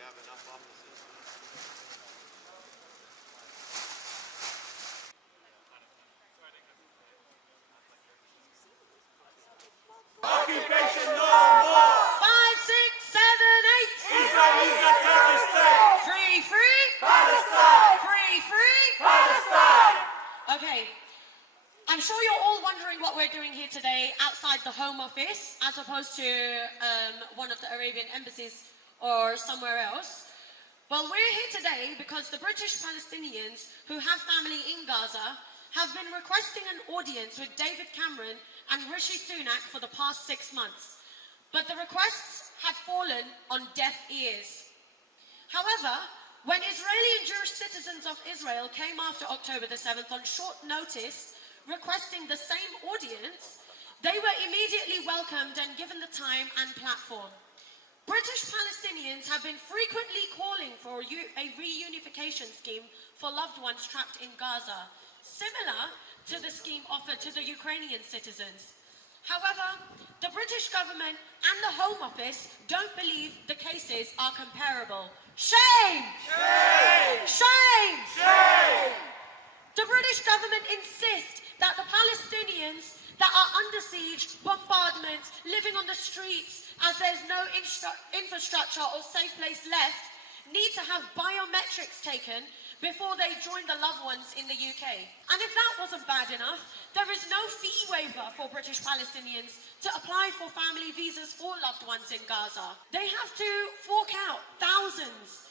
have enough offices. Occupation no more! 5, 6, 7, 8! Israel is a terrorist state! Free, free! Palestine! Free, free! Palestine! Okay. I'm sure you're all wondering what we're doing here today outside the Home Office, as opposed to one of the Arabian embassies or somewhere else. Well, we're here today because the British Palestinians who have family in Gaza have been requesting an audience with David Cameron and Rishi Sunak for the past 6 months. But the requests have fallen on deaf ears. However, when Israeli and Jewish citizens of Israel came after October the 7th on short notice, requesting the same audience, they were immediately welcomed and given the time and platform. British Palestinians have been frequently calling for a reunification scheme for loved ones trapped in Gaza, similar to the scheme offered to the Ukrainian citizens. However, the British government and the Home Office don't believe the cases are comparable. Shame! Shame! Shame! Shame! The British government insists that the Palestinians that are under siege, bombardments, living on the streets as there's no infrastructure or safe place left, need to have biometrics taken before they join the loved ones in the UK. And if that wasn't bad enough, there is no fee waiver for British Palestinians to apply for family visas for loved ones in Gaza. They have to fork out thousands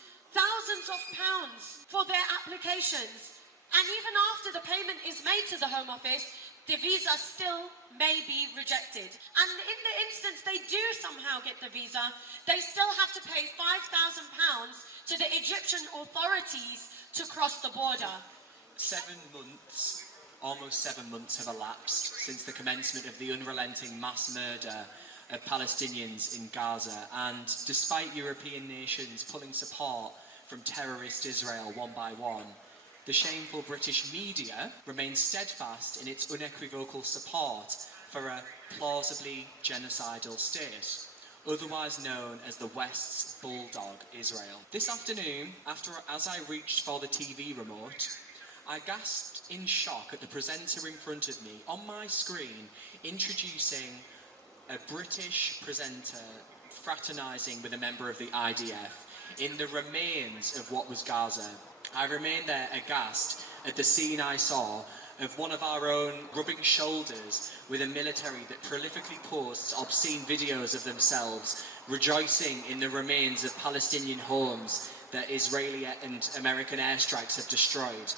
of pounds for their applications. And even after the payment is made to the Home Office, the visa still may be rejected. And in the instance they do somehow get the visa, they still have to pay £5,000 to the Egyptian authorities to cross the border. 7 months, almost 7 months have elapsed since the commencement of the unrelenting mass murder of Palestinians in Gaza, and despite European nations pulling support from terrorist Israel one by one, the shameful British media remains steadfast in its unequivocal support for a plausibly genocidal state, otherwise known as the West's bulldog Israel. This afternoon, as I reached for the TV remote, I gasped in shock at the presenter in front of me on my screen introducing a British presenter fraternising with a member of the IDF in the remains of what was Gaza. I remained there aghast at the scene I saw of one of our own rubbing shoulders with a military that prolifically posts obscene videos of themselves rejoicing in the remains of Palestinian homes that Israeli and American airstrikes have destroyed,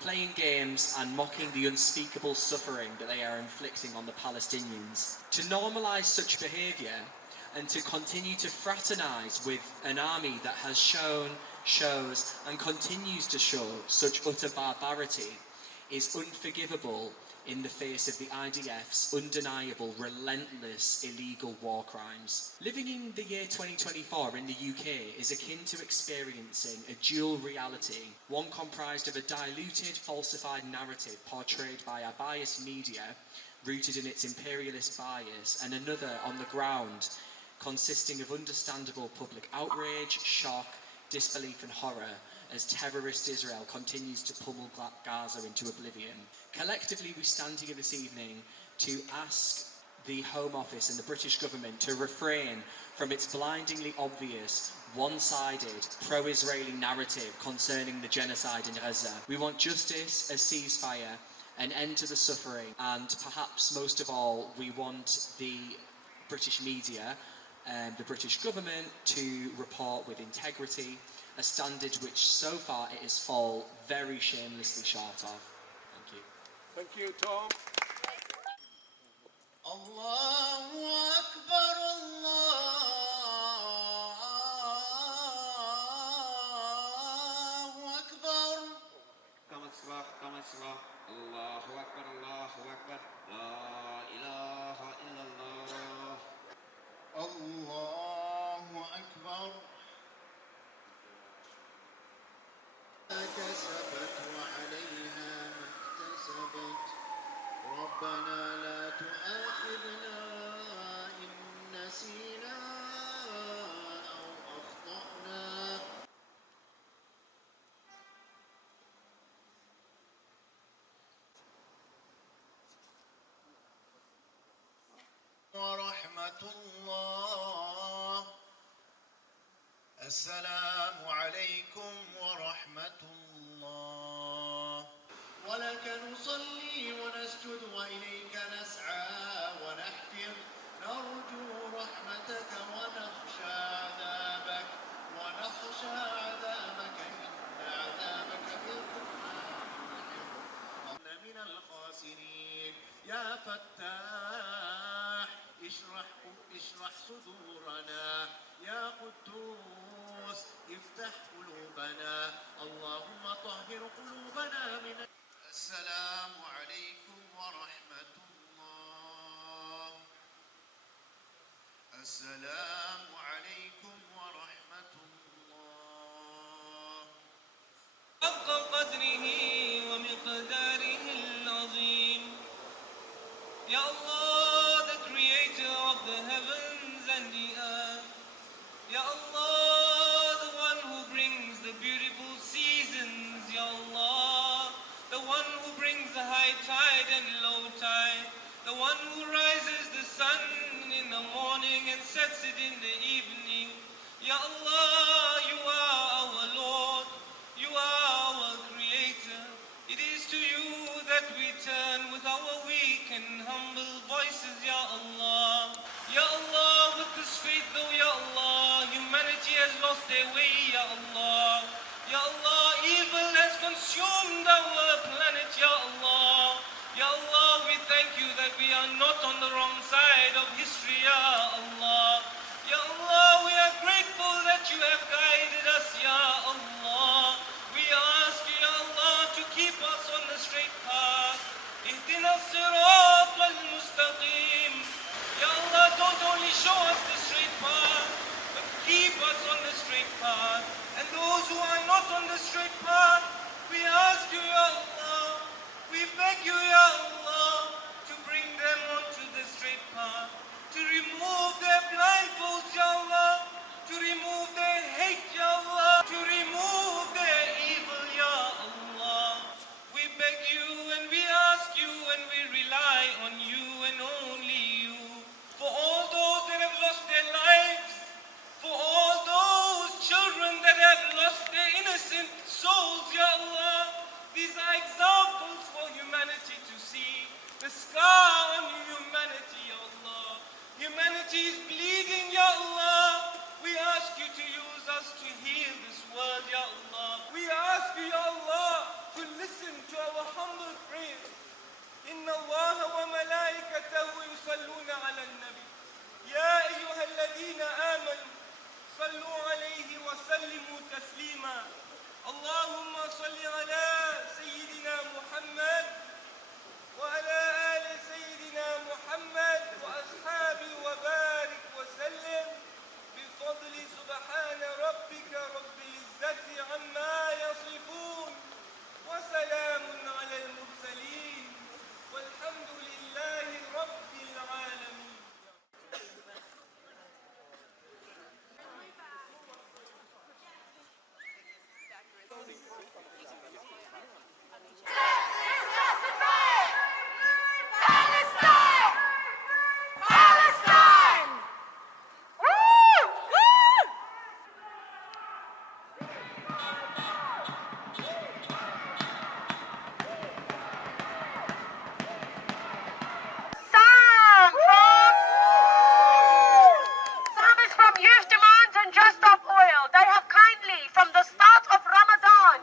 playing games and mocking the unspeakable suffering that they are inflicting on the Palestinians. To normalise such behaviour and to continue to fraternise with an army that has shows and continues to show such utter barbarity is unforgivable in the face of the IDF's undeniable, relentless, illegal war crimes. Living in the year 2024 in the UK is akin to experiencing a dual reality, one comprised of a diluted, falsified narrative portrayed by a biased media rooted in its imperialist bias, and another on the ground consisting of understandable public outrage, shock, disbelief and horror as terrorist Israel continues to pummel Gaza into oblivion. Collectively, we stand here this evening to ask the Home Office and the British government to refrain from its blindingly obvious, one-sided, pro-Israeli narrative concerning the genocide in Gaza. We want justice, a ceasefire, an end to the suffering, and perhaps most of all, we want the British media and the British government to report with integrity, a standard which so far it has fallen very shamelessly short of. Thank you. Thank you, Tom. Allahu Akbar, Allahu Akbar. قامت الصلاة الله أكبر الله أكبر لا إله إلا الله Allahu Akbar. كسبت وعليها ما اكتسبت ربنا لا تؤاخذنا السلام عليكم ورحمة الله. ولك نصلي ونسجد وإليك نسعى ونحفر، نرجو رحمتك ونخشى عذابك إن عذابك بالقرآن من الخاسرين. يا فتاح اشرح صدورنا، يا قدوس افتح قلوبنا، اللهم طهر قلوبنا من. السلام عليكم ورحمة الله. السلام عليكم ورحمة الله. حق قدره ومقداره العظيم. Ya Allah, the creator of the heavens and the earth. Ya Allah, the one who brings the beautiful seasons. Ya Allah, the one who brings the high tide and low tide. The one who rises the sun in the morning and sets it in the evening. Ya Allah, you are our Lord. You are our creator. It is to you that we turn with our weak and humble voices, Ya Allah. Ya Allah, with this faith though, Ya Allah, humanity has lost their way, Ya Allah. Ya Allah, evil has consumed our planet, Ya Allah. Ya Allah, we thank you that we are not on the wrong side of history, Ya Allah. Ya Allah, we are grateful that you have guided us, Ya Allah. We ask you, Ya Allah, to keep us on the straight path. Ihdina as-sirat al-mustaqim. Ya Allah, don't only show us the straight path, but keep us on the straight path. And those who are not on the straight path, we ask you, Ya Allah, we beg you, Ya Allah, to bring them onto the straight path, to remove their blindfolds, Ya Allah, to remove their hate, Ya Allah, to remove their evil, Ya Allah. We beg you and we ask you and we rely on you and only you. For all those that have lost their lives, for all those children that have lost their innocent souls, Ya Allah, these are examples for humanity to see. The scar on humanity, Ya Allah. Humanity is bleeding, Ya Allah. We ask you to use us to heal this world, Ya Allah. We ask you, Ya Allah, to listen to our humble prayers. إن الله وملائكته يصلون على النبي يا أيها الذين آمنوا صلوا عليه وسلموا تسليما. اللهم صل على سيدنا محمد وعلى آل سيدنا محمد وأصحابه وبارك وسلم بفضل سبحان ربك رب العزة عما يصفون وسلام على المرسلين والحمد لله رب العالمين. Sam is from Youth Demands and Just Stop Oil. They have kindly, from the start of Ramadan,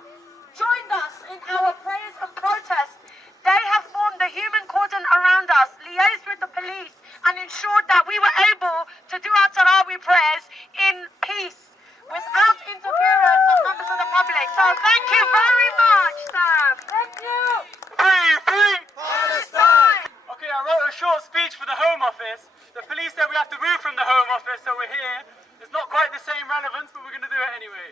joined us in our prayers and protests. They have formed the human cordon around us, liaised with the police, and ensured that we were able to do our Tarawih prayers in peace, without interference of members of the public. So thank you very much, Sam. Thank you. Free Palestine! Okay, I wrote a short speech for the Home Office. The police said we have to move from the Home Office, so we're here. It's not quite the same relevance, but we're going to do it anyway.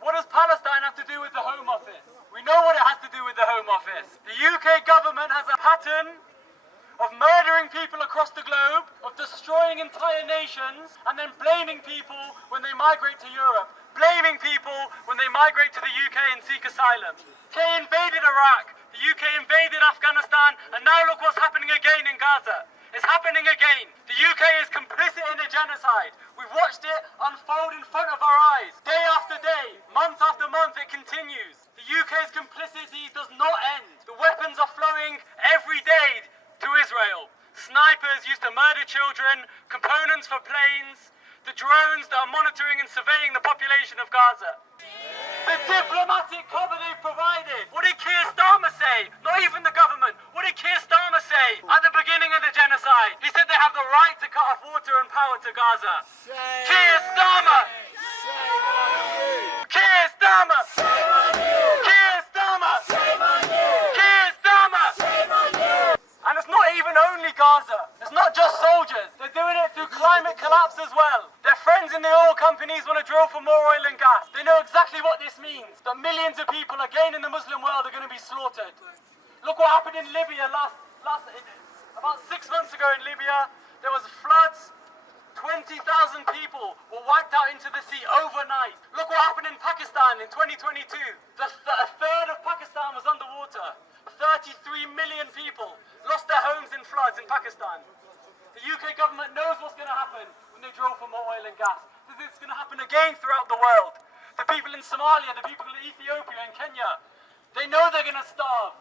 What does Palestine have to do with the Home Office? We know what it has to do with the Home Office. The UK government has a pattern of murdering people across the globe, of destroying entire nations, and then blaming people when they migrate to Europe, blaming people when they migrate to the UK and seek asylum. The UK invaded Iraq, the UK invaded Afghanistan, and now look what's happening again in Gaza. It's happening again. The UK is complicit complicit in a genocide. We've watched it unfold in front of our eyes. Day after day, month after month, it continues. The UK's complicity does not end. The weapons are flowing every day to Israel. Snipers used to murder children, components for planes, the drones that are monitoring and surveying the population of Gaza. The diplomatic cover they provided. What did Keir Starmer say? Not even the government. What did Keir Starmer say at the beginning of the genocide? He said they have the right to cut off water and power to Gaza. Keir Starmer! Keir Starmer! Keir Starmer! Keir Starmer! And it's not even only Gaza. It's not just soldiers. They're doing it through climate collapse as well. Their friends in the oil companies want to drill for more oil and gas. They know exactly what this means. That millions of people again in the Muslim world are going to be slaughtered. Look what happened in Libya about 6 months ago in Libya. There was floods. 20,000 people were wiped out into the sea overnight. Look what happened in Pakistan in 2022. A third of Pakistan was underwater. 33 million people lost their homes in floods in Pakistan. The UK government knows what's going to happen when they drill for more oil and gas. This is going to happen again throughout the world. The people in Somalia, the people in Ethiopia and Kenya, they know they're going to starve.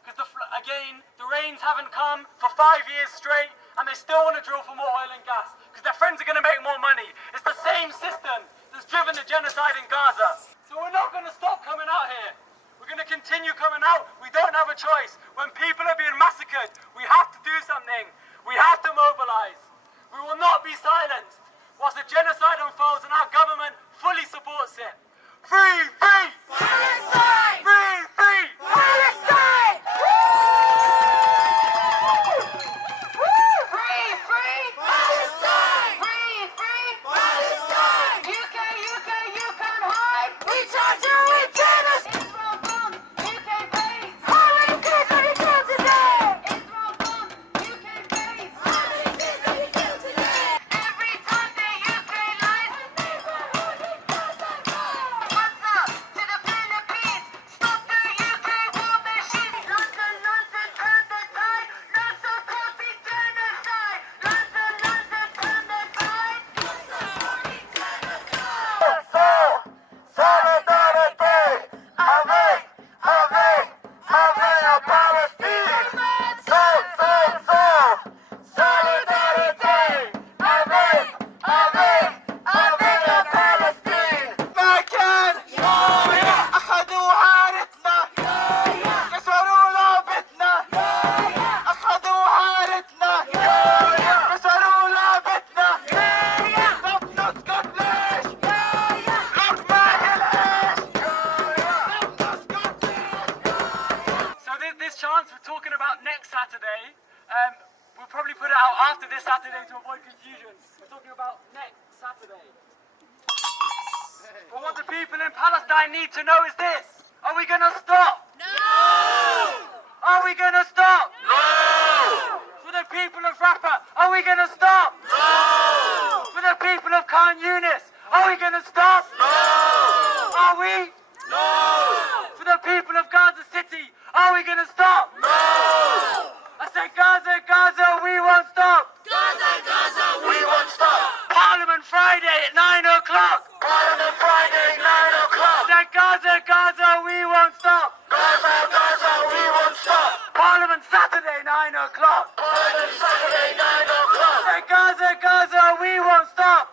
Because the rains haven't come for 5 years straight, and they still want to drill for more oil and gas. Because their friends are going to make more money. It's the same system that's driven the genocide in Gaza. So we're not going to stop coming out here. We're going to continue coming out. We don't have a choice. When people are being massacred, we have to do something. We have to mobilize. We will not be silenced whilst the genocide unfolds and our government fully supports it. Free, free! Palestine! Free, free! Palestine! Free, free! Palestine! Free, free! Palestine! UK, you can't hide! We charge you with genocide! Israel bombed, UK base! How many kids have you killed today? Israel bombed, UK base! How many kids have you killed today? Every time the UK lies, the neighborhood in Gaza goes! What's up to the Philippines? Stop the UK war machine! London, turn the tide! Not so copy genocide! London, turn the tide! Gaza morning genocide! Solidarity avec la Palestine. Solidarity avec la Palestine. مكان أخذوا هارتنا كسروا لعبتنا أخذوا هارتنا كسروا لعبتنا طب نسكت ليش أجمل العيش طب نسكت ليش. So this chance we're talking about next Saturday, we'll probably put it out after this Saturday to avoid confusion. We're talking about next Saturday. But what the people in Palestine need to know is this. Are we going to stop? No! Are we going to stop? No! For the people of Rafah, are we going to stop? No! For the people of Khan Yunis, are we going to stop? No! Are we? No! For the people of Gaza City, are we going to stop? No! I said Gaza, we won't stop. Gaza, we won't stop. Parliament Friday at 9 o'clock. Parliament Friday, 9 o'clock. I said Gaza, we won't stop. Gaza, we won't stop. Parliament Saturday 9 o'clock. Parliament Saturday, 9 o'clock. I said Gaza, we won't stop.